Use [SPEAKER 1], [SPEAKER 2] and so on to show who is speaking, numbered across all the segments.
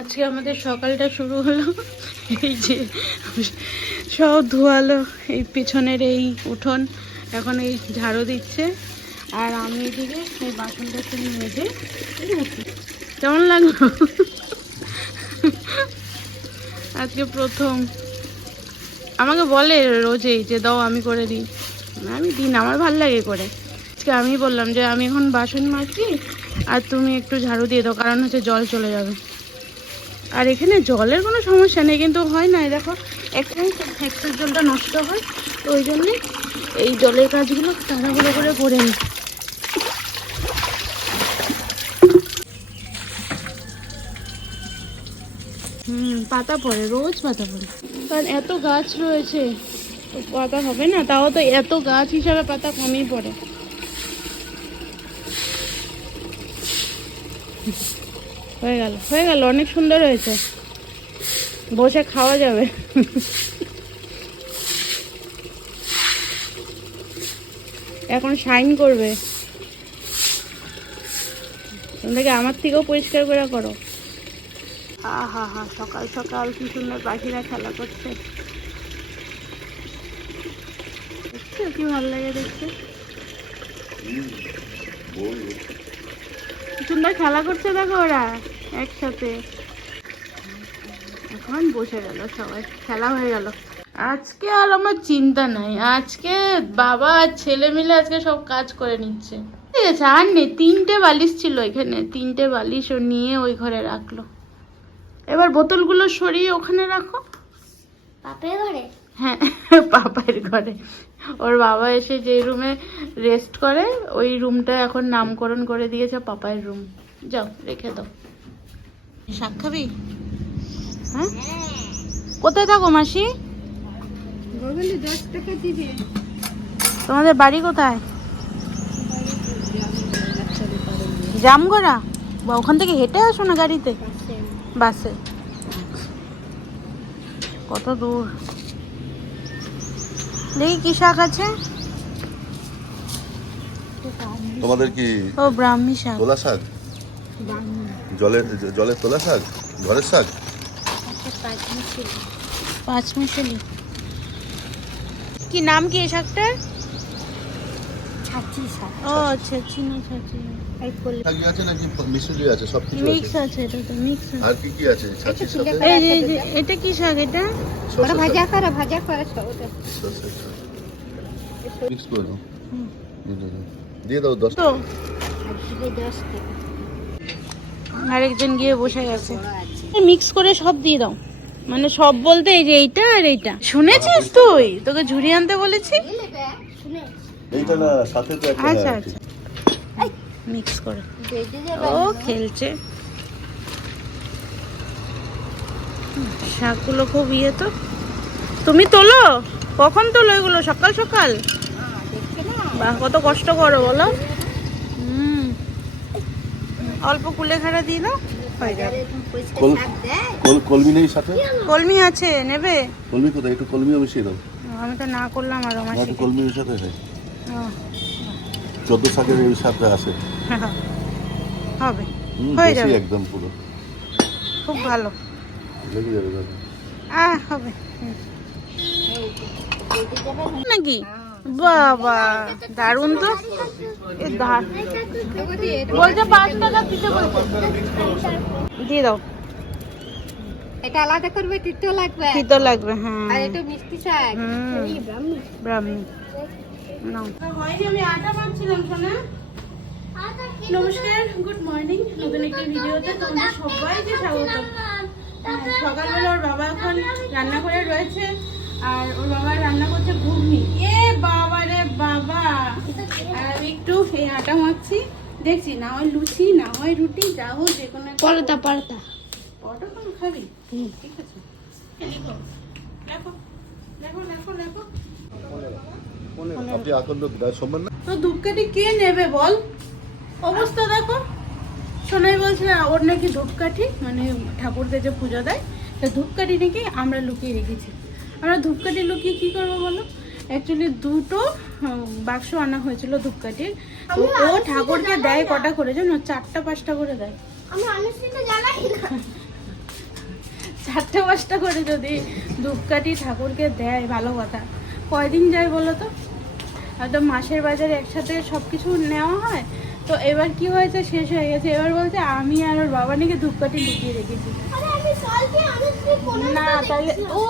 [SPEAKER 1] আজকে আমাদের সকালটা শুরু হলো। এই যে সব ধোয়ালো, এই পিছনের এই উঠোন এখন এই ঝাড়ু দিচ্ছে। আর আমি এদিকে এই বাসনটা শুনে মেজে। কেমন লাগল? আজকে প্রথম। আমাকে বলে রোজেই যে দাও আমি করে দিই। আমি দিই না, আমার ভালো লাগে করে। আজকে আমি বললাম যে আমি এখন বাসন মাজছি আর তুমি একটু ঝাড়ু দিয়ে দাও, কারণ হচ্ছে জল চলে যাবে। আর এখানে জলের কোনো সমস্যা নেই, কিন্তু হয় না দেখো একটাই একটার জলটা নষ্ট হয়, তো ওই জন্যে এই জলের কাজগুলো তাড়াহুড়ো করে করে নিই। হুম, পাতা পড়ে, রোজ পাতা পড়ে। কারণ এত গাছ রয়েছে পাতা হবে না, তাও তো এত গাছ হিসাবে পাতা কমই পড়ে। হয়ে গেল হয়ে গেল অনেক সুন্দর হয়েছে। বসে খাওয়া যাবে। এখন শাইন করবে। তোমরা আমার থেকেও পরিষ্কার করে করো। আহা হা সকাল সকাল কি সুন্দর পাখিরা খেলা করছে। দেখছ কি ভালো লাগে দেখতে? সুন্দর খেলা করছে দেখো ওরা। একসাথে। এখন বসে গেল সবাই খেলা হয়ে গেল। আজকে আর আমার চিন্তা নাই আজকে বাবা আর ছেলে মিলে আজকে সব কাজ করে নিচ্ছে। ঠিক আছে আর নেই তিনটে বালিশ ছিল এখানে তিনটে বালিশ ও নিয়ে ওই ঘরে রাখল। এবার বোতলগুলো সরিয়ে ওখানে রাখো।
[SPEAKER 2] বাপের ঘরে?
[SPEAKER 1] হ্যাঁ পাপার ঘরে। ওর বাবা এসে যে রুমে রেস্ট করে ওই রুমটা এখন নামকরণ করে দিয়েছে পাপায়ের রুম। যাও রেখে দাও। শাক খাবি? হ্যাঁ? কোথায় থাকো মাসি?
[SPEAKER 2] দশ টাকা দিবে।
[SPEAKER 1] তোমাদের বাড়ি কোথায়? জামগড়া? বা ওখান থেকে হেঁটে আসো না গাড়িতে? বাসে। কত দূর। দেখি কি শাক আছে?
[SPEAKER 3] তোমাদের কি
[SPEAKER 1] ও ব্রাহ্মী শাক।
[SPEAKER 3] শাক? জলের জলের তোলা শাক? ঘরের শাক?
[SPEAKER 1] পাঁচ মিশালি। কি নাম কি এই শাকটার?
[SPEAKER 2] শাক।
[SPEAKER 1] ও আচ্ছা চিনা ছাঁচি
[SPEAKER 2] এই
[SPEAKER 3] আছে নাকি? মিশুলি আছে সব কিছু
[SPEAKER 1] মিক্স
[SPEAKER 3] আছে।
[SPEAKER 1] এটা তো মিক্স আছে।
[SPEAKER 3] আর কি কি আছে? ছাঁচির সাথে?
[SPEAKER 1] এই যে এটা? কি শাক এটা?
[SPEAKER 2] ওরা ভাজা করে ভাজা করে সব ওটা।
[SPEAKER 3] মিক্স করে দাও। দিয়ে দাও। দিয়ে দাও দশ
[SPEAKER 1] তো।
[SPEAKER 2] টাকা।
[SPEAKER 1] আরেকজন গিয়ে বসে গেছে। মিক্স করে সব দিয়ে দাও। মানে সব বলতে এই যে এইটা আর এইটা। শুনেছিস তুই? তোকে ঝুড়ি আনতে বলেছি।
[SPEAKER 3] এইটা না সাথে তো একটা
[SPEAKER 1] আচ্ছা
[SPEAKER 3] হ্যাঁ,
[SPEAKER 1] আচ্ছা। মিক্স করে। ও খেলছে। শাকগুলো খুব ইয়ে তো। তুমি তোলো? কখন তোলো এগুলো? সকাল সকাল?
[SPEAKER 2] হ্যাঁ, দেখছে না।
[SPEAKER 1] বাহ কত কষ্ট করো বলো। হুম। অল্প কুলেখাড়া দিয়ে দাও হয়ে যাবে
[SPEAKER 3] কলমি নেই সাথে
[SPEAKER 1] কলমি আছে নেবে
[SPEAKER 3] কলমি কোথায় একটু কলমিও মিশিয়ে দাও
[SPEAKER 1] আমি তো না করলাম আর আমার
[SPEAKER 3] একটু কলমি সাথে হয় চোদ্দ শাকের এই সাথে আছে
[SPEAKER 1] হবে হয়ে যাবে
[SPEAKER 3] একদম পুরো
[SPEAKER 1] খুব ভালো
[SPEAKER 3] লেগে যাবে দাদা
[SPEAKER 1] আহ হবে। নাকি বাবা দারুণ তো। এ বলছে পাঁচ টাকা দিতে বলছে। দিয়ে দাও।
[SPEAKER 2] এটা আলাদা করবে তিতো লাগবে।
[SPEAKER 1] তিতো লাগবে হ্যাঁ।
[SPEAKER 2] আর এটা মিষ্টি শাক।
[SPEAKER 1] হুম।
[SPEAKER 2] ব্রাহ্মী।
[SPEAKER 1] ব্রাহ্মী নাও। হয়নি আমি আটা মারছিলাম শোনা নমস্কার গুড মর্নিং নতুন একটি ভিডিওতে তোমাদের সবাইকে স্বাগত। হ্যাঁ, সকালবেলা ওর বাবা এখন রান্না করে রয়েছে। আর ওর বাবা রান্না করছে ঘুগনি। এ বাবা রে বাবা। আর আমি একটু এই আটা মাখছি। দেখছি না হয় লুচি না হয় রুটি যা হোক যে কোনো
[SPEAKER 2] পরোটা পরোটা।
[SPEAKER 1] পরোটা কোনো খাবি। ঠিক আছে। লিখো লেখো লেখো লেখো লেখো
[SPEAKER 3] আপনি আকন্দ সোমবার না?
[SPEAKER 1] তো ধূপকাঠি কে নেবে বল? অবস্থা দেখো। শোনাই বলছিল ওর নাকি ধূপকাঠি। মানে ঠাকুরদের যে পুজো দেয় তা ধূপকাঠি নাকি আমরা লুকিয়ে রেখেছি। আমরা ধূপকাঠি লুকিয়ে কি করব বলো? অ্যাকচুয়ালি দুটো বাক্স আনা হয়েছিল ধূপকাঠির। তো ও ঠাকুরকে দেয় কটা করে জানো? চারটা পাঁচটা করে দেয়। চারটে পাঁচটা করে যদি ধূপকাঠি ঠাকুরকে দেয় ভালো কথা। কয়দিন যায় বলো তো? হয়তো মাসের বাজারে একসাথে সব কিছু নেওয়া হয়। তো এবার কি হয়েছে? শেষ হয়ে গেছে। এবার বলছে আমি আর ওর বাবা নাকি ধূপকাঠি লুকিয়ে রেখেছি। না তাহলে ও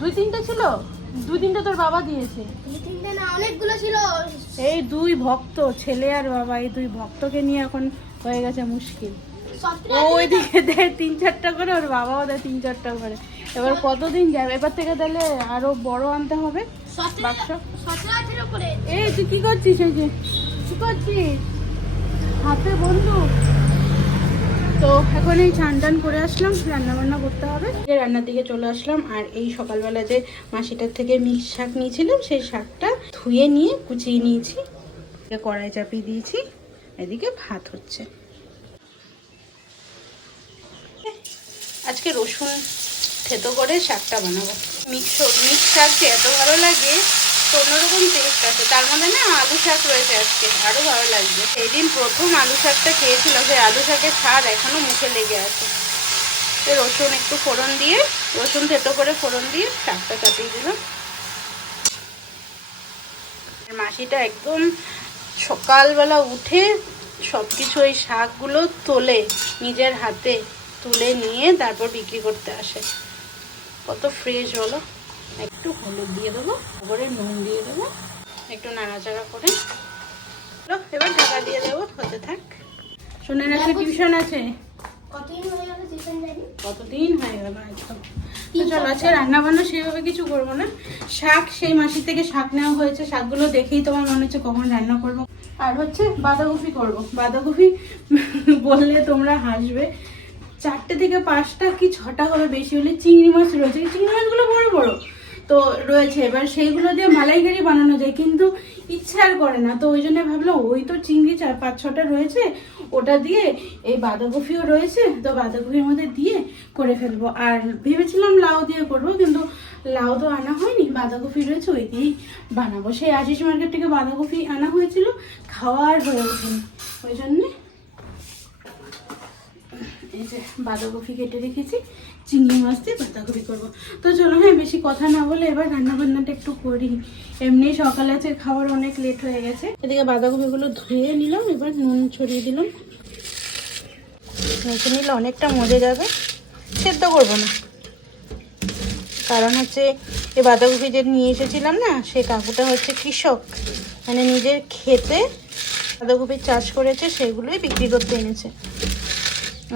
[SPEAKER 1] দুই তিনটে ছিল? দুই তিনটে তোর বাবা দিয়েছে।
[SPEAKER 4] অনেকগুলো ছিল।
[SPEAKER 1] এই দুই ভক্ত ছেলে আর বাবা এই দুই ভক্তকে নিয়ে এখন হয়ে গেছে মুশকিল। ও ওইদিকে দেয় তিন চারটা করে ওর বাবাও দেয় তিন চারটা করে। এবার কতদিন যাবে? এবার থেকে তাহলে আরও বড় আনতে হবে? বাক্স? এই তুই কি করছিস? এই যে কি করছিস? হাতে বন্ধু তো এখন এই চান টান করে আসলাম রান্না বান্না করতে হবে। রান্নার দিকে চলে আসলাম, আর এই সকালবেলা যে মাসিটার থেকে মিক্স শাক নিয়েছিলাম, সেই শাকটা ধুয়ে নিয়ে কুচিয়ে নিয়েছি। কড়াই চাপিয়ে দিয়েছি, এদিকে ভাত হচ্ছে। আজকে রসুন থেতো করে শাকটা বানাবো। মিক্স মিক্স শাক যে এত ভালো লাগে তো অন্যরকম টেস্ট আছে। তার মধ্যে না আলু শাক রয়েছে আজকে আরও ভালো লাগবে। সেই দিন প্রথম আলু শাকটা খেয়েছিলাম সেই আলু শাকের স্বাদ এখনও মুখে লেগে আছে। তো রসুন একটু ফোড়ন দিয়ে, রসুন থেতো করে ফোড়ন দিয়ে শাকটা চাপিয়ে দিলাম। মাসিটা একদম সকালবেলা উঠে সব কিছু ওই শাকগুলো তোলে, নিজের হাতে তুলে নিয়ে তারপর বিক্রি করতে আসে। কত ফ্রেশ বলো? একটু হলুদ দিয়ে দেবো তারপরে নুন দিয়ে দেবো একটু নাড়াচাড়া করে। এবার ঢাকা দিয়ে দেবো হতে থাক। শোনেন আজকে টিউশন আছে?
[SPEAKER 4] কতদিন হয়ে গেল
[SPEAKER 1] একদম চলো আজকে রান্না বান্না সেভাবে কিছু করব না। শাক সেই মাসি থেকে শাক নেওয়া হয়েছে শাকগুলো দেখেই তোমার মনে হচ্ছে কখন রান্না করব। আর হচ্ছে বাঁধাকপি করব। বাঁধাকপি বললে তোমরা হাসবে। চারটে থেকে পাঁচটা কি ছটা হবে বেশি হলে চিংড়ি মাছ রয়েছে। চিংড়ি মাছগুলো বড় বড়। তো রয়েছে। এবার সেইগুলো দিয়ে মালাইকারি বানানো যায়, কিন্তু ইচ্ছা আর করে না। তো ওই জন্য ভাবলাম ওই তো চিংড়ি চার, পাঁচ, ছটা রয়েছে, ওটা দিয়ে এই বাঁধাকপিও রয়েছে, তো বাঁধাকপির মধ্যে দিয়ে করে ফেলব। আর ভেবেছিলাম লাউ দিয়ে করব, কিন্তু লাউ তো আনা হয়নি, বাঁধাকপি রয়েছে, ওই দিয়েই বানাবো। সেই আশিস মার্কেট থেকে বাঁধাকপি আনা হয়েছিল খাওয়ার হয়ে ওঠেনি। ওই জন্যে এই যে বাঁধাকপি কেটে রেখেছি। চিংড়ি মাছ দিয়ে বাঁধাকপি করব। তো চলো হ্যাঁ বেশি কথা না বলে এবার রান্না বান্নাটা একটু করি। এমনি সকালে আছে খাবার অনেক লেট হয়ে গেছে। এদিকে বাঁধাকপিগুলো ধুয়ে নিলাম, এবার নুন ছড়িয়ে দিলাম। মেখে নিলে অনেকটা মজে যাবে। সেদ্ধ করব না। কারণ হচ্ছে, এই বাঁধাকপি যে নিয়ে এসেছিলাম না সে কাকুটা হচ্ছে কৃষক। মানে নিজের খেতে বাঁধাকপির চাষ করেছে, সেগুলোই বিক্রি করতে এনেছে।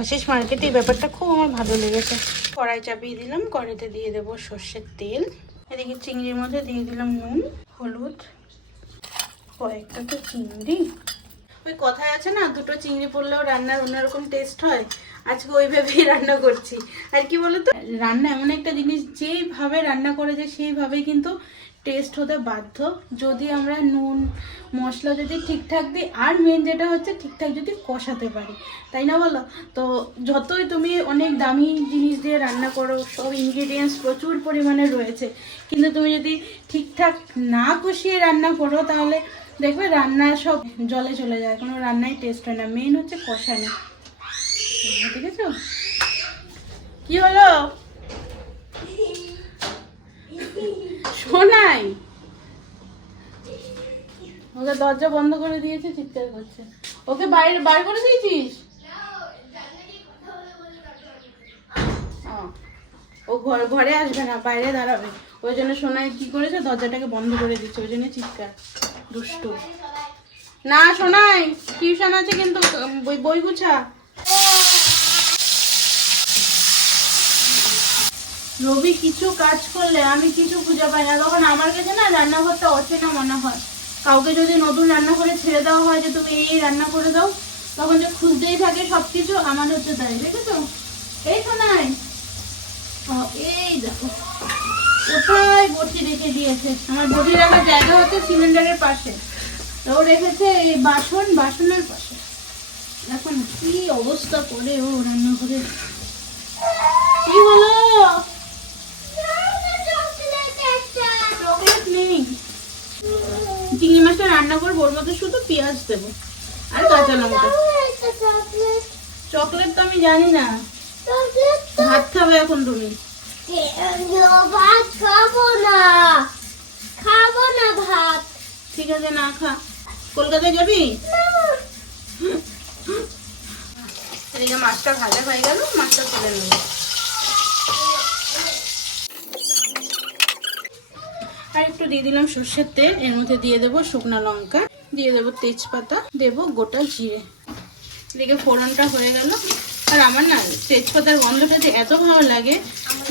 [SPEAKER 1] আশিস মার্কেটে এই ব্যাপারটা খুব আমার ভালো লেগেছে। কড়াই চাপিয়ে দিলাম। কড়াইতে দিয়ে দেব সর্ষের তেল। এদিকে চিংড়ির মধ্যে দিয়ে দিলাম নুন, হলুদ, কয়েকটা তো চিংড়ি। ওই কথায় আছে না, দুটো চিংড়ি পড়লেও রান্নার অন্যরকম টেস্ট হয়। আজকে ওইভাবেই রান্না করছি। আর কি বলতো? রান্না এমন একটা জিনিস, যেইভাবে রান্না করে যায় সেইভাবেই কিন্তু টেস্ট হতে বাধ্য। যদি আমরা নুন, মশলা যদি ঠিকঠাক দিই, আর মেন যেটা হচ্ছে ঠিকঠাক যদি কষাতে পারি। তাই না বলো? তো যতই তুমি অনেক দামি জিনিস দিয়ে রান্না করো, সব ইনগ্রিডিয়েন্টস প্রচুর পরিমাণে রয়েছে। কিন্তু তুমি যদি ঠিকঠাক না কষিয়ে রান্না করো, তাহলে দেখবে রান্না সব জলে চলে যায়, কোনো রান্নায় টেস্ট হয় না। মেন হচ্ছে কষা কষানো। ঠিক আছে কি হলো? শোনাই। ওকে দরজা বন্ধ করে দিয়েছে চিৎকার করছে। ওকে বাইরে বার করে দিয়েছিস? ও, ঘর ঘরে আসবে না বাইরে দাঁড়াবে। ওই জন্য সোনাই কি করেছে দরজাটাকে বন্ধ করে দিচ্ছে ওই জন্য চিৎকার। দুষ্টু। না সোনাই টিউশন আছে কিন্তু বই বই গুছা। রবি, কিছু কাজ করলে আমি কিছু খুঁজে পাই না। তখন আমার কাছে না রান্নাঘরটা অচেনা মনে হয়। কাউকে যদি নতুন রান্না করে ছেড়ে দেওয়া হয় যে, তুমি এই রান্না করে দাও। তখন যে খুঁজতেই থাকে সব কিছু আমার হচ্ছে তাই, দেখেছ? এই তো নাই। এই দেখো। কোথায় বটি রেখে দিয়েছে? আমার বটি রাখার জায়গা হচ্ছে সিলিন্ডারের পাশে। ও রেখেছে এই বাসন, বাসনের পাশে। এখন কি অবস্থা করে ও রান্না করে কি হলো চকলেট নেই চিংড়ি মাছটা রান্না করব, ওর মধ্যে শুধু পেঁয়াজ দেবো আর কাঁচা লঙ্কা। চকলেট তো আমি জানি না। ভাত খাবে এখন তুমি।
[SPEAKER 4] ভাত খাব না খাব না ভাত
[SPEAKER 1] ঠিক আছে, না খা। কলকাতায় যাবি? মাছটা ভাজা হয়ে গেল, মাছটা তুলে নেব। আর একটু দিয়ে দিলাম সর্ষের তেল, এর মধ্যে দিয়ে দেবো শুকনো লঙ্কা, দিয়ে দেবো তেজপাতা, দেবো গোটা জিরে। এদিকে ফোড়নটা হয়ে গেল। আর আমার না তেজপাতার গন্ধটা যে এত ভালো লাগে,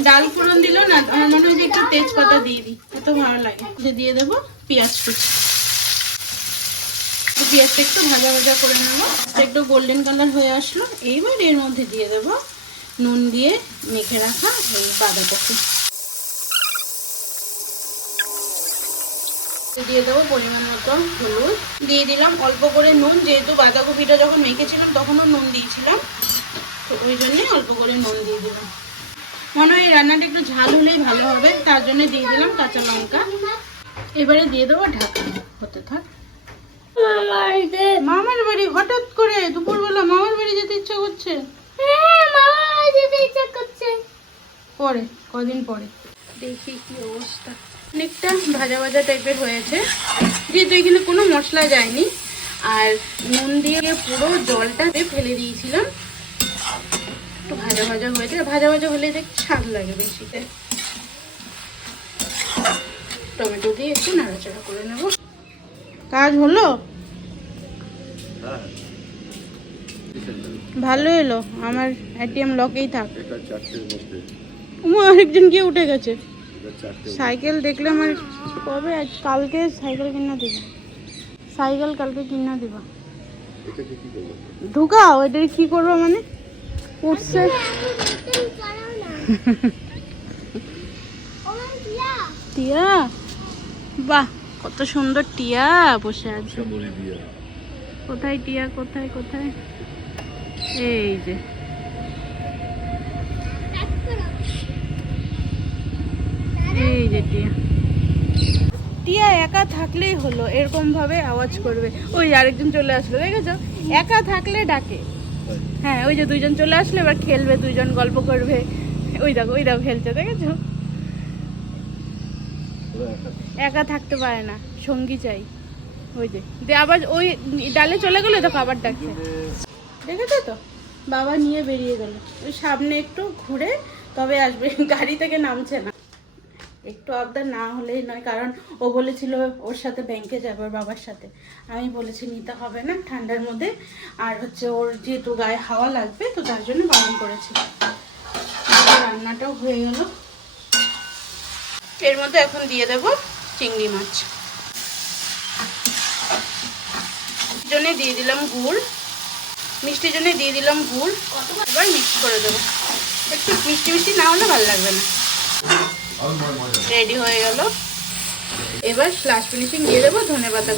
[SPEAKER 1] ডাল ফোড়ন দিলেও না, আমার মনে হয় যে একটু তেজপাতা দিয়ে দিই, এত ভালো লাগে। দিয়ে দেবো পেঁয়াজ কুচি। পেঁয়াজটা একটু ভাজা ভাজা করে নেব। একটু গোল্ডেন কালার হয়ে আসলো। এইবার এর মধ্যে দিয়ে দেবো নুন দিয়ে মেখে রাখা বাঁধাকপি দিয়ে দেবো পরিমাণ মতো হলুদ। দিয়ে দিলাম অল্প করে নুন যেহেতু বাঁধাকপিটা যখন মেখেছিলাম তখনও নুন দিয়েছিলাম। তো ওই জন্যে অল্প করে নুন দিয়ে দিলাম। মনে হয় রান্নাটা একটু ঝাল হলেই ভালো হবে তার জন্য দিয়ে দিলাম কাঁচা লঙ্কা। এবারে দিয়ে দেবো ঢাকা। হতে থাক। মামার বাড়ি হঠাৎ করে দুপুরবেলা মামার বাড়ি যেতে ইচ্ছা করছে।
[SPEAKER 4] হ্যাঁ মামা যেতে ইচ্ছা করছে।
[SPEAKER 1] পরে কদিন পরে। দেখি কি অবস্থা। অনেকটা ভাজা ভাজা টাইপের হয়েছে। যেহেতু এখানে কোনো মশলা যায়নি আর নুন দিয়ে পুরো জলটা দিয়ে ফেলে দিয়েছিলাম। একটু ভাজা ভাজা হয়েছে ভাজা ভাজা হলে দেখ স্বাদ লাগে বেশিতে টমেটো দিয়ে একটু নাড়াচাড়া করে নেব। কাজ হলো? ভালো এলো আমার এটিএম লকেই থাক।
[SPEAKER 3] এটা
[SPEAKER 1] আরেকজন গিয়ে উঠে গেছে।
[SPEAKER 3] এটা
[SPEAKER 1] সাইকেল দেখলে আমার কবে কালকে সাইকেল কিনা দিব। সাইকেল কালকে কিনা দিব। ঢুকাও এটা কি করব মানে? উঠছে। টিয়া? বাহ কত সুন্দর টিয়া বসে আছে। কোথায় টিয়া? কোথায়? কোথায়? এই যে। টিয়া। একা থাকলেই হলো, এরকম ভাবে আওয়াজ করবে। ওই আরেকজন চলে আসলো, দেখেছ? একা থাকলে ডাকে। হ্যাঁ ওই যে দুইজন চলে আসলে, এবার খেলবে, দুইজন গল্প করবে। ওই দেখো ওই দেখো খেলছে, দেখেছ? একা থাকতে পারে না, সঙ্গী চাই। ওই যে দিয়ে আবার ওই ডালে চলে গেলো, দেখো আবার ডাকছে। দেখেছ তো? বাবা নিয়ে বেরিয়ে গেল। ওই সামনে একটু ঘুরে তবে আসবে, গাড়ি থেকে নামছে না। একটু আবদার না হলেই নয়, কারণ ও বলেছিল ওর সাথে ব্যাংকে যাবে, ওর বাবার সাথে। আমি বলেছি, নিতে হবে না ঠান্ডার মধ্যে। আর হচ্ছে ওর যেহেতু গায়ে হাওয়া লাগবে, তো তার জন্য বারণ করেছি। রান্নাটাও হয়ে গেল। এর মধ্যে এখন দিয়ে দেব চিংড়ি মাছ। জন্য দিয়ে দিলাম গুড়। মিষ্টির জন্য দিয়ে দিলাম গুড়। এবার মিক্স করে দেবো। একটু মিষ্টি মিষ্টি না হলে ভালো লাগবে না। রেডি হয়ে গেল। এবার লাস্ট ফিনিশিং দিয়ে দেবো ধনে পাতা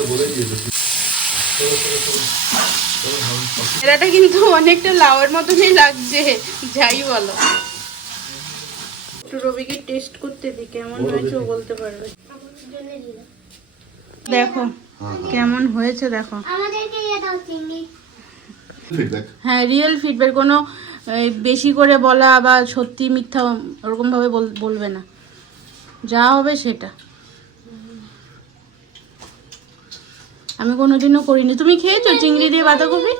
[SPEAKER 1] এরাটা কিন্তু অনেকটা লাউয়ের মতনই লাগছে যাই বলো। একটু রবিকে টেস্ট করতে দিই কেমন হয়েছে ও বলতে পারবে। দেখো কেমন হয়েছে দেখো। হ্যাঁ রিয়েল ফিডব্যাক কোনো বেশি করে বলা বা সত্যি মিথ্যা ওরকমভাবে বল- বলবে না। যা হবে সেটা। আমি কোনোদিনও করিনি। তুমি খেয়েছো চিংড়ি দিয়ে বাঁধাকপি?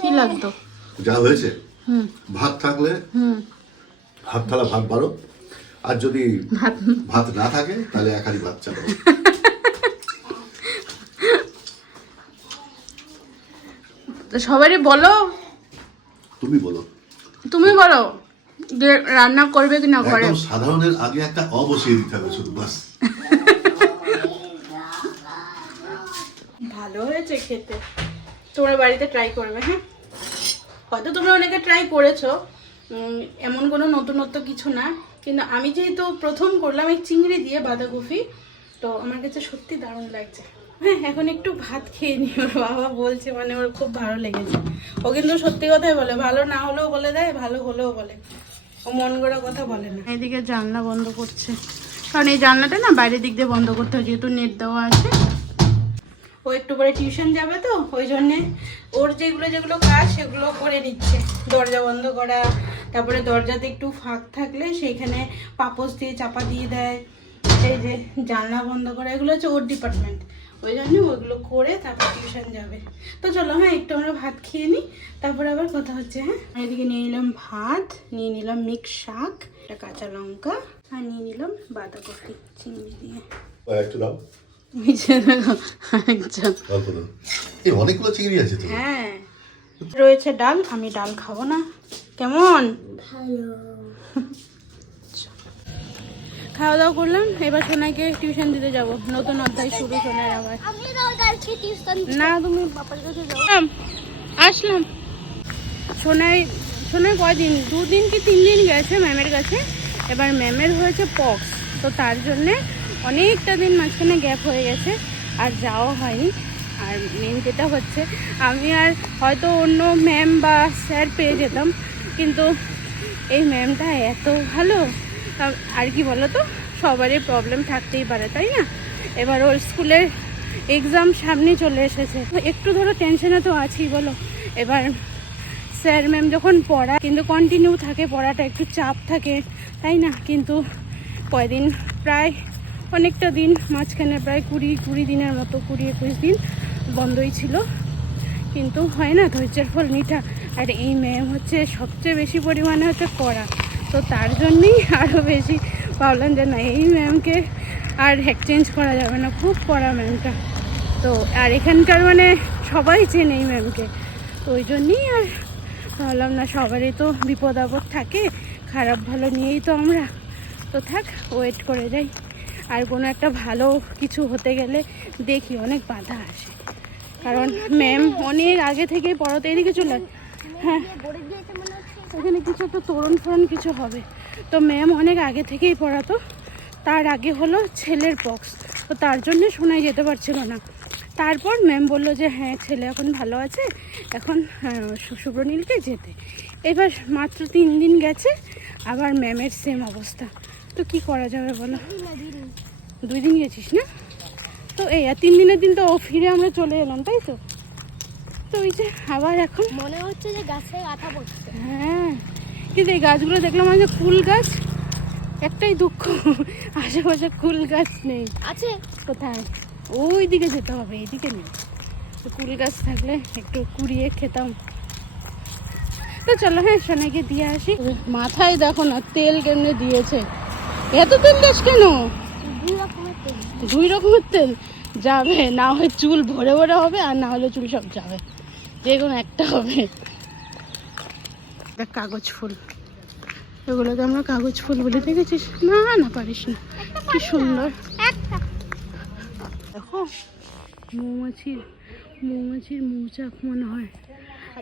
[SPEAKER 1] কি লাগতো?
[SPEAKER 3] যা হয়েছে।
[SPEAKER 1] হুম।
[SPEAKER 3] ভাত থাকলে
[SPEAKER 1] হুম।
[SPEAKER 3] হাত থালা ভাত বারো। আর যদি
[SPEAKER 1] ভাত।
[SPEAKER 3] ভাত না থাকে তাহলে এক হাঁড়ি ভাত চালো।
[SPEAKER 1] সবারই বলো।
[SPEAKER 3] তুমি বলো।
[SPEAKER 1] তুমি বলো যে রান্না করবে কি না করে
[SPEAKER 3] একদম সাধারণের আগে একটা অ বসিয়ে দিতে হবে শুধু বাস।
[SPEAKER 1] ভালো হয়েছে খেতে। তোমরা বাড়িতে ট্রাই করবে হ্যাঁ? হয়তো তোমরা অনেকে ট্রাই করেছ। এমন কোনো নতুনত্ব কিছু না। কিন্তু আমি যেহেতু প্রথম করলাম এই চিংড়ি দিয়ে বাঁধাকপি তো আমার কাছে সত্যি দারুণ লাগছে। হ্যাঁ এখন একটু ভাত খেয়ে নি ওর বাবা বলছে মানে ওর খুব ভালো লেগেছে। ও কিন্তু সত্যি কথাই বলে ভালো না হলেও বলে দেয় ভালো হলেও বলে। ও মন গড়া কথা বলে না। এদিকে জানলা বন্ধ করছে। কারণ এই জানলাটা না বাইরের দিক দিয়ে বন্ধ করতে হয় যেহেতু নেট দেওয়া আছে। ও একটু পরে টিউশন যাবে তো ওই জন্যে ওর যেগুলো যেগুলো কাজ সেগুলো করে নিচ্ছে। দরজা বন্ধ করা তারপরে দরজাতে একটু ফাঁক থাকলে সেইখানে পাপোস দিয়ে চাপা দিয়ে দেয়। এই যে জানলা বন্ধ করা এগুলো হচ্ছে ওর ডিপার্টমেন্ট ওই জন্য ওইগুলো করে তারপর টিউশন যাবে। তো চলো হ্যাঁ একটু আমরা ভাত খেয়ে নিই তারপরে আবার কথা হচ্ছে হ্যাঁ? এদিকে নিয়ে নিলাম ভাত নিয়ে নিলাম মিক্স শাক একটা কাঁচা লঙ্কা আর নিয়ে নিলাম বাঁধাকপি চিংড়ি দিয়ে।
[SPEAKER 3] একটু দাও। অনেকগুলো চিংড়ি আছে
[SPEAKER 1] হ্যাঁ। রয়েছে ডাল আমি ডাল খাব না। কেমন?
[SPEAKER 4] ভালো।
[SPEAKER 1] খাওয়া দাওয়া করলাম এবার সোনাইকে টিউশন দিতে যাব। নতুন অধ্যায় শুরু সোনার আবার। না তুমি বাবার কাছে যাও। আসলাম। সোনাই সোনাই কদিন? দুদিন কি তিন দিন গেছে ম্যামের কাছে? এবার ম্যামের হয়েছে পক্স তো তার জন্যে অনেকটা দিন মাঝখানে গ্যাপ হয়ে গেছে আর যাওয়া হয়নি। আর মেন যেটা হচ্ছে আমি আর হয়তো অন্য ম্যাম বা স্যার পেয়ে যেতাম কিন্তু এই ম্যামটা এত ভালো। আর কি বলো তো সবারই প্রবলেম থাকতেই পারে, তাই না? এবার ওর স্কুলের এক্সাম সামনে চলে এসেছে। একটু ধরো টেনশনে তো আছি, বলো? এবার স্যার ম্যাম যখন পড়া কিন্তু কন্টিনিউ থাকে, পড়াটা একটু চাপ থাকে, তাই না? কিন্তু কয়দিন? প্রায় অনেকটা দিন, মাঝখানে প্রায় কুড়ি কুড়ি দিনের মতো, কুড়ি একুশ দিন বন্ধই ছিল। কিন্তু হয় না, ধৈর্যের ফল মিঠা। আর এই ম্যাম হচ্ছে সবচেয়ে বেশি পরিমাণে হচ্ছে কড়া। তো তার জন্যই আরও বেশি ভাবলাম যে না, এই ম্যামকে আর এক্সচেঞ্জ করা যাবে না, খুব পড়া ম্যামটা তো, আর এখানকার মানে সবাই চেনে এই ম্যামকে তো ওই জন্যই আর ভাবলাম না, সবারই তো বিপদ আপদ থাকে, খারাপ ভালো নিয়েই তো আমরা। তো থাক ওয়েট করে যাই। আর কোনো একটা ভালো কিছু হতে গেলে দেখি, অনেক বাধা আসে। কারণ ম্যাম অনেক আগে থেকে পড়াতে এদিকে চলে। হ্যাঁ। এখানে কিছু একটা তোরণ ফোরণ কিছু হবে। তো ম্যাম অনেক আগে থেকেই পড়াতো। তার আগে হলো ছেলের পক্স তো তার জন্য শোনাই যেতে পারছিল না। তারপর ম্যাম বলল যে হ্যাঁ ছেলে এখন ভালো আছে। এখন সুব্রনীলকে যেতে। এবার মাত্র তিন দিন গেছে, আবার ম্যামের সেম অবস্থা। তো কি করা যাবে বলো? দুই দিন গেছিস না? তো এই, আর তিন দিনের দিন তো ও ফিরে আমরা চলে এলাম, তাই তো? তো ওই যে আবার এখন।
[SPEAKER 4] মনে হচ্ছে যে গাছে আঠা পড়ছে।
[SPEAKER 1] হ্যাঁ কিন্তু এই গাছগুলো দেখলাম যে কুল গাছ একটাই দুঃখ আশেপাশে কুল গাছ নেই।
[SPEAKER 4] আছে?
[SPEAKER 1] কোথায়? ওই দিকে যেতে হবে এইদিকে নেই। তো কুল গাছ থাকলে একটু কুড়িয়ে খেতাম। তো চলো হ্যাঁ সোনাকে দিয়ে আসি। মাথায় দেখো না তেল কেমনে দিয়েছে। এত তেল গাছ কেন?
[SPEAKER 4] তেল।
[SPEAKER 1] দুই রকমের তেল। যাবে না হয় চুল ভরে ভরে হবে আর না হলে চুল সব যাবে। যে কোনো একটা হবে। কাগজ ফুল। এগুলোকে আমরা কাগজ ফুল বলে দেখেছিস? না না পারিস না। কি সুন্দর। দেখো মৌমাছির মৌমাছির মৌচাক মনে হয়।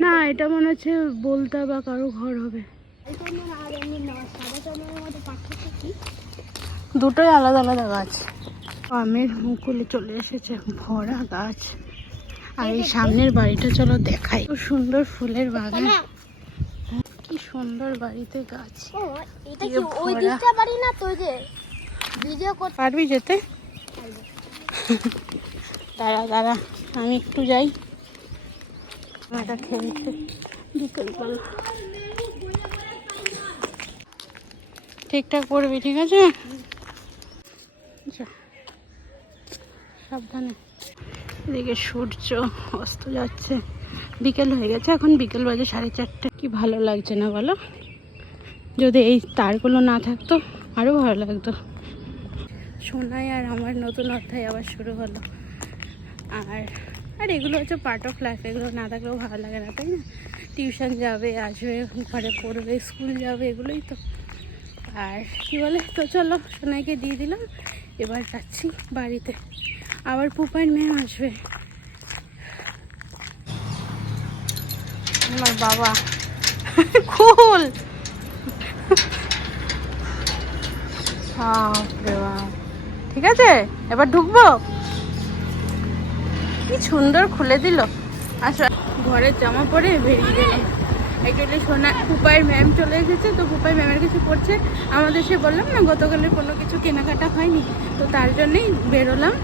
[SPEAKER 1] না এটা মনে হচ্ছে বলতা বা কারও ঘর হবে। দুটোই আলাদা আলাদা গাছ। আমের মুকুলে চলে এসেছে ভরা গাছ। আর এই সামনের বাড়িটা চলো দেখাই। খুব সুন্দর ফুলের বাগান।
[SPEAKER 4] না
[SPEAKER 1] কি সুন্দর বাড়িতে গাছ।
[SPEAKER 4] এটা কি ওই দিকটা বাড়ি না তো যে ভিডিও করতে
[SPEAKER 1] পারবি যেতে? দাঁড়া দাঁড়া আমি একটু যাই। এটা খেলতে বিকেলবেলা ঠিকঠাক করবি ঠিক আছে? যা। সাবধানে। এদিকে সূর্য অস্ত যাচ্ছে। বিকেল হয়ে গেছে, এখন বিকেল বাজে সাড়ে চারটে। কি ভালো লাগছে না বলো? যদি এই তারগুলো না থাকতো আরও ভালো লাগতো। সোনাই আর আমার নতুন অধ্যায় আবার শুরু হলো। আর আর এগুলো হচ্ছে পার্ট অফ লাইফ এগুলো না থাকলেও ভালো লাগে না, তাই না? টিউশন যাবে, আসবে, ঘরে পড়বে স্কুল যাবে, এগুলোই তো। আর কি বলে? তো চলো, সোনাইকে দিয়ে দিলাম। এবার যাচ্ছি বাড়িতে। আবার পুপাইন ম্যাম আসবে। আমার বাবা। খুল! ঠিক আছে? এবার ঢুকবো? কি সুন্দর খুলে দিল। আচ্ছা ঘরের জামা পরে বেরিয়ে গেলাম। অ্যাকচুয়ালি সোনা পুপাইয়ের ম্যাম চলে এসেছে, তো পুপাই ম্যামের কিছু পড়ছে আমাদের সে বললাম না, গতকালের কোনো কিছু কেনাকাটা হয়নি। তো তার জন্যই বেরোলাম।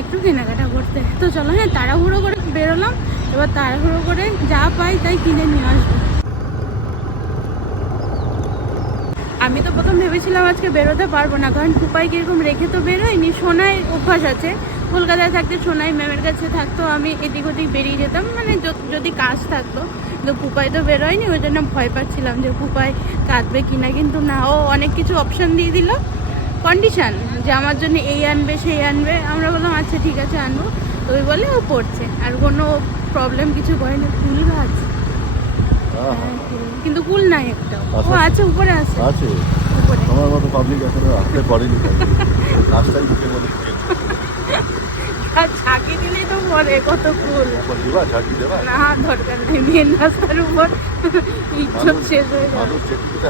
[SPEAKER 1] একটু কেনাকাটা করতে। তো চলো হ্যাঁ তাড়াহুড়ো করে বেরোলাম। এবার তাড়াহুড়ো করে যা পাই তাই কিনে নিয়ে আসব। আমি তো প্রথম ভেবেছিলাম আজকে বেরোতে পারব না, কারণ কুপাই কীরকম রেখে তো বেরোয়নি, সোনায় অভ্যাস আছে। কলকাতায় থাকতে সোনাই ম্যামের কাছে থাকতো, আমি এদিক ওদিক বেরিয়ে যেতাম মানে যদি কাজ থাকতো। কিন্তু পুপাই তো বেরোয়নি, ওই জন্য ভয় পাচ্ছিলাম যে পুপাই কাঁদবে কিনা, কিন্তু না, ও অনেক কিছু অপশান দিয়ে দিল। কন্ডিশন যে আমার জন্য এই আনবে সেই আনবে। আমরা বললাম আচ্ছা ঠিক আছে আনব। তো ওই বলে ও পড়ছে। আর কোনো প্রবলেম কিছু করেনি ফুল গাছ কিন্তু কুল নাই একটা। ও
[SPEAKER 3] আচ্ছা।
[SPEAKER 1] আছে উপরে আছে।
[SPEAKER 3] আছে।
[SPEAKER 1] উপরে।
[SPEAKER 3] তোমার মতো পাবলিক এখনও আসতে পারেনি। রাস্তায় ঢুকে।
[SPEAKER 1] আর ঝাঁকি দিলেই তো মরে কত ফুল না দরকার নেই মেন রাস্তার উপর। ইজ্জত শেষ হয়ে যাবে
[SPEAKER 3] মানুষ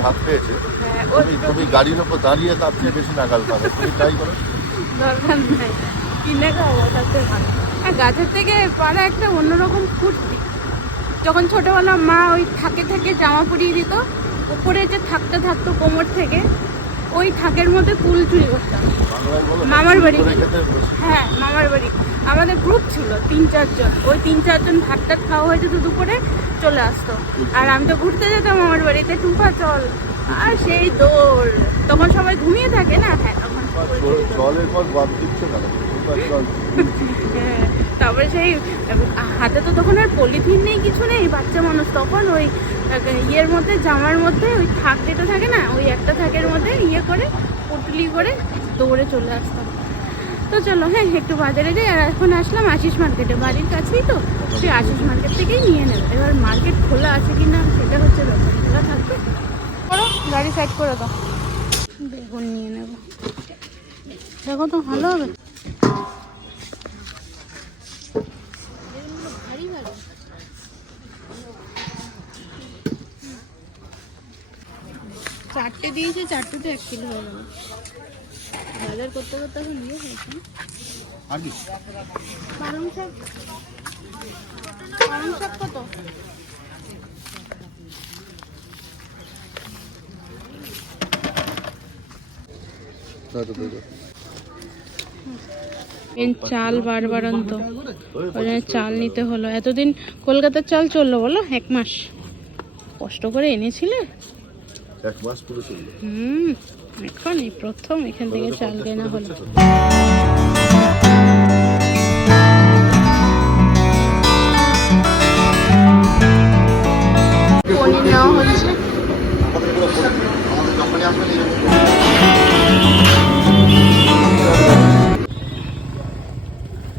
[SPEAKER 3] হাত পেয়েছে
[SPEAKER 1] হ্যাঁ,
[SPEAKER 3] তুমি তুমি গাড়ির ওপর দাঁড়িয়ে তার চেয়ে বেশি নাগাল পাবে। তুমি ট্রাই করো।
[SPEAKER 1] দরকার নেই। কিনে খাব তাতে ভালো। আর গাছের থেকে পাড়া একটা অন্যরকম ফুর্তি। যখন ছোটবেলা মা ওই থাকে থাকে জামা পরিয়ে দিত উপরে যে থাকতে থাকতো কোমর থেকে ওই থাকের মধ্যে কুল চুরি করতাম। মামার বাড়ি। হ্যাঁ মামার বাড়ি। আমাদের গ্রুপ ছিল তিন চারজন। ওই তিন চারজন ভাত টাত খাওয়া হয়ে যেত দুপুরে চলে আসতো। আর আমি তো ঘুরতে যেতাম মামার বাড়িতে টুপা চল। আর সেই দৌড় তখন সবাই ঘুমিয়ে থাকে না? হ্যাঁ তখন
[SPEAKER 3] জলের পর বাদ দিচ্ছে না।
[SPEAKER 1] হ্যাঁ, তারপরে সেই, হাতে তো তখন আর পলিথিন নেই, কিছু নেই, বাচ্চা মানুষ তখন ওই, ইয়ের মধ্যে, জামার মধ্যে, ওই থাক যেটা থাকে না, ওই একটা থাকের মধ্যে ইয়ে করে, পুটলি করে দৌড়ে চলে আসতাম। তো চলো হ্যাঁ একটু বাজারে যাই, আর এখন আসলাম আশিস মার্কেটে, বাড়ির কাছেই তো সেই আশিস মার্কেট থেকেই নিয়ে নেবে। এবার মার্কেট খোলা আছে কি না সেটা হচ্ছে ব্যাপার, খোলা থাকবে? করো, গাড়ি সাইড করে দাও। বেগুন নিয়ে নেব। দেখো তো, ভালো হবে। চারটে দিয়েছে চারটেতে এক কিলো হয়ে গেল বাজার করতে করতে এখন নিয়ে হয়েছে পালং শাক। পালং শাক কত?
[SPEAKER 3] তো তো
[SPEAKER 1] চাল বারবার জন্য চাল নিতে হলো। এতদিন কলকাতার চাল চলল বলো? এক মাস। কষ্ট করে এনেছিলে?
[SPEAKER 3] এক মাস পুরো চলবে
[SPEAKER 1] হুম এখন এই প্রথম এখান থেকে চাল কেনা হলো। পনির নেওয়া হচ্ছে।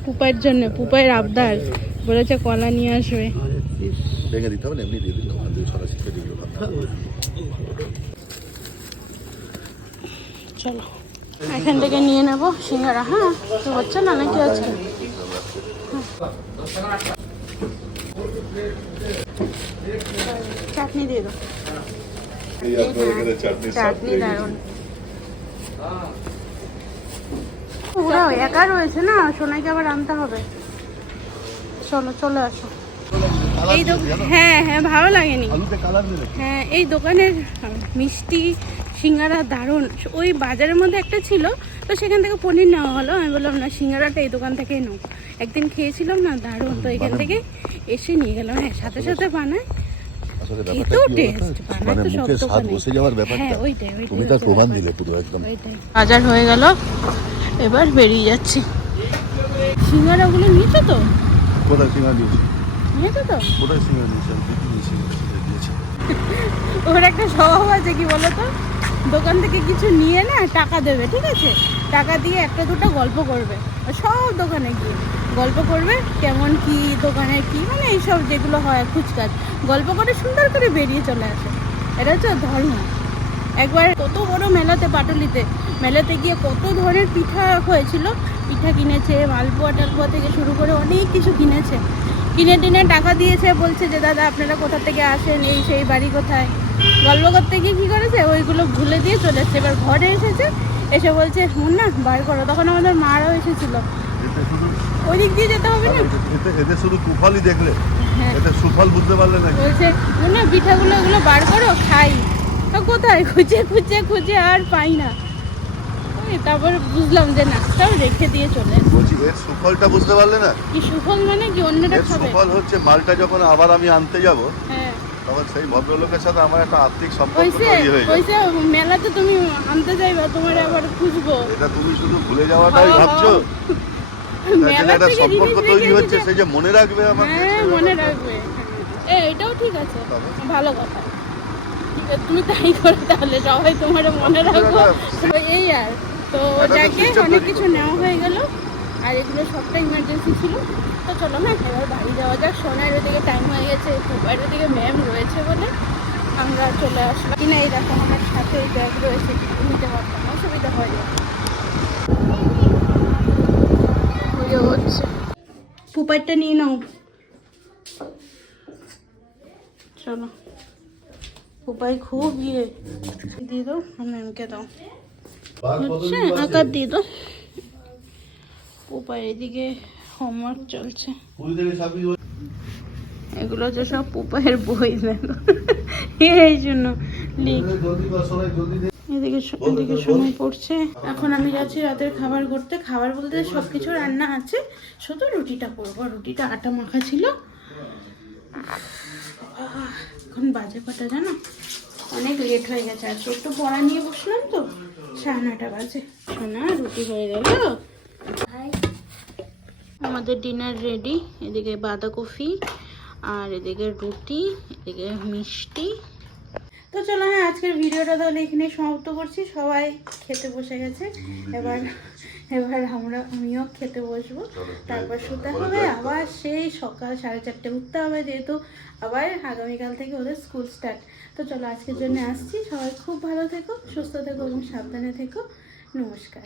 [SPEAKER 1] পুপাইয়ের জন্য পুপাইয়ের আবদার। বলেছে কলা নিয়ে আসবে।
[SPEAKER 3] ভেঙে দিতে হবে এমনি দিয়ে দিলে ওখান থেকে সরাসরি কেটে দিলে ভালো।
[SPEAKER 1] চলো এখান থেকে নিয়ে নেব সিঙ্গারা হ্যাঁ? তো হচ্ছে না নাকি আজকে? চাটনি দিয়ে দাও।
[SPEAKER 3] চাটনি
[SPEAKER 1] দারুণ একা রয়েছে না? সোনাইকে আবার আনতে হবে। চলো চলে আসো। এই হ্যাঁ হ্যাঁ ভালো লাগেনি। হ্যাঁ এই দোকানের মিষ্টি সিঙ্গারা দারুণ। ওই বাজারের মধ্যে একটা ছিল তো সেখান থেকে পনির নেওয়া হলো। আমি বললাম না সিঙ্গারাটা এই দোকান থেকেই নাও একদিন খেয়েছিলাম না দারুণ। তো এখান থেকে এসে নিয়ে গেলাম। হ্যাঁ সাথে সাথে বানায়।
[SPEAKER 3] মানে
[SPEAKER 1] হ্যাঁ, বাজার হয়ে গেল এবার বেরিয়ে যাচ্ছি। সিঙ্গারাগুলো তো?
[SPEAKER 3] কোথায় দিয়েছি
[SPEAKER 1] তো?
[SPEAKER 3] কোথায় দিয়েছি।
[SPEAKER 1] ওর একটা স্বভাব আছে কি বলতো দোকান থেকে কিছু নিয়ে না টাকা দেবে, ঠিক আছে? টাকা দিয়ে একটা দুটো গল্প করবে। সব দোকানে গিয়ে গল্প করবে, কেমন কি, দোকানের কি মানে এইসব যেগুলো হয় ফুচকাজ গল্প করে সুন্দর করে বেরিয়ে চলে আসে। এটা হচ্ছে ধর্ম। একবার কত বড় মেলাতে, পাটুলিতে, মেলাতে গিয়ে কত ধরনের পিঠা হয়েছিল। পিঠা কিনেছে, মালপোয়া, টালপোয়া থেকে শুরু করে অনেক কিছু কিনেছে। কিনে টিনে টাকা দিয়েছে, বলছে যে, দাদা, আপনারা কোথা থেকে আসেন? এই সেই বাড়ি কোথায়? গল্প করতে গিয়ে কী করেছে? ওইগুলো ভুলে দিয়ে চলে এসছে। এবার ঘরে এসেছে এসে বলছে শুন না বার করো। তখন আমাদের মারাও এসেছিল। ওই দিক দিয়ে যেতে হবে না?
[SPEAKER 3] এতে শুধু কুফলই দেখলে।
[SPEAKER 1] হ্যাঁ।
[SPEAKER 3] এতে সুফল বুঝতে পারলে নাকি?
[SPEAKER 1] বলছে "শুন না পিঠাগুলো ওগুলো বার করো খাই। তো কোথায়? খুঁজে খুঁজে খুঁজে আর পাই না। তারপর বুঝলাম যে না তাও রেখে দিয়ে চলে।
[SPEAKER 3] বলছি এর সুফলটা বুঝতে পারলে না?
[SPEAKER 1] কি সুফল মানে কি? অন্যটা খাবে?
[SPEAKER 3] সুফল হচ্ছে মালটা যখন আবার আমি আনতে যাব
[SPEAKER 1] হ্যাঁ।
[SPEAKER 3] তখন সেই ভদ্রলোকের সাথে আমার একটা আর্থিক সম্পর্ক তৈরি হয়ে
[SPEAKER 1] ওইসে মেলাতে তুমি আনতে যাইবা তোমার আবার খুঁজবো।
[SPEAKER 3] এটা তুমি শুধু ভুলে যাওয়াটাই
[SPEAKER 1] হ্যাঁ,
[SPEAKER 3] ভাবছ?
[SPEAKER 1] মেলা
[SPEAKER 3] একটা সম্পর্ক তৈরি হচ্ছে সেই যে মনে রাখবে আমাকে
[SPEAKER 1] হ্যাঁ মনে রাখবে। এ এটাও ঠিক আছে? ভালো কথা। ঠিক আছে, তুমি তাই করো তাহলে সবাই তোমার মনে রাখব এই আর। তো যাকে অনেক কিছু নেওয়া হয়ে গেল আর এগুলো সবটা ইমার্জেন্সি ছিল। তো চলো না এবার বাড়ি যাওয়া যাক। সোনার ওদিকে টাইম হয়ে গেছে দুবার ওদিকে ম্যাম রয়েছে বলে আমরা চলে আসলাম। কিনা এই দেখো আমার সাথে এই ব্যাগ রয়েছে নিতে পারতাম অসুবিধা হয় না পুপারটা নিয়ে নাও। চলো। উপায় খুব ইয়ে। দিয়ে দাও ম্যামকে দাও। হচ্ছে আকার দিয়ে দাও। উপায় এদিকে হোমওয়ার্ক চলছে। এগুলো হচ্ছে সব উপায়ের বই দেখো। এই জন্য। এদিকে এদিকে সময় পড়ছে। এখন আমি যাচ্ছি রাতের খাবার করতে। খাবার বলতে সব কিছু রান্না আছে। শুধু রুটিটা করব। রুটিটা আটা মাখা ছিল। এখন বাজে কটা জানো? অনেক লেট হয়ে গেছে। আজকে একটু পড়া নিয়ে বসলাম তো। সাড়ে নটা বাজে। সোনা রুটি হয়ে গেল। আমাদের ডিনার রেডি এদিকে বাঁধাকপি আর এদিকে রুটি এদিকে মিষ্টি। তো চলো হ্যাঁ আজকের ভিডিওটা তাহলে এখানে সমাপ্ত করছি। সবাই খেতে বসে গেছে। এবার এবার আমরা আমিও খেতে বসবো। তারপর শুতে হবে। আবার সেই সকাল সাড়ে চারটে উঠতে হবে যেহেতু আবার আগামীকাল থেকে ওদের স্কুল স্টার্ট তো চলো আজকের জন্য আসছি। সবাই খুব ভালো থেকো সুস্থ থেকো এবং সাবধানে থেকো। নমস্কার।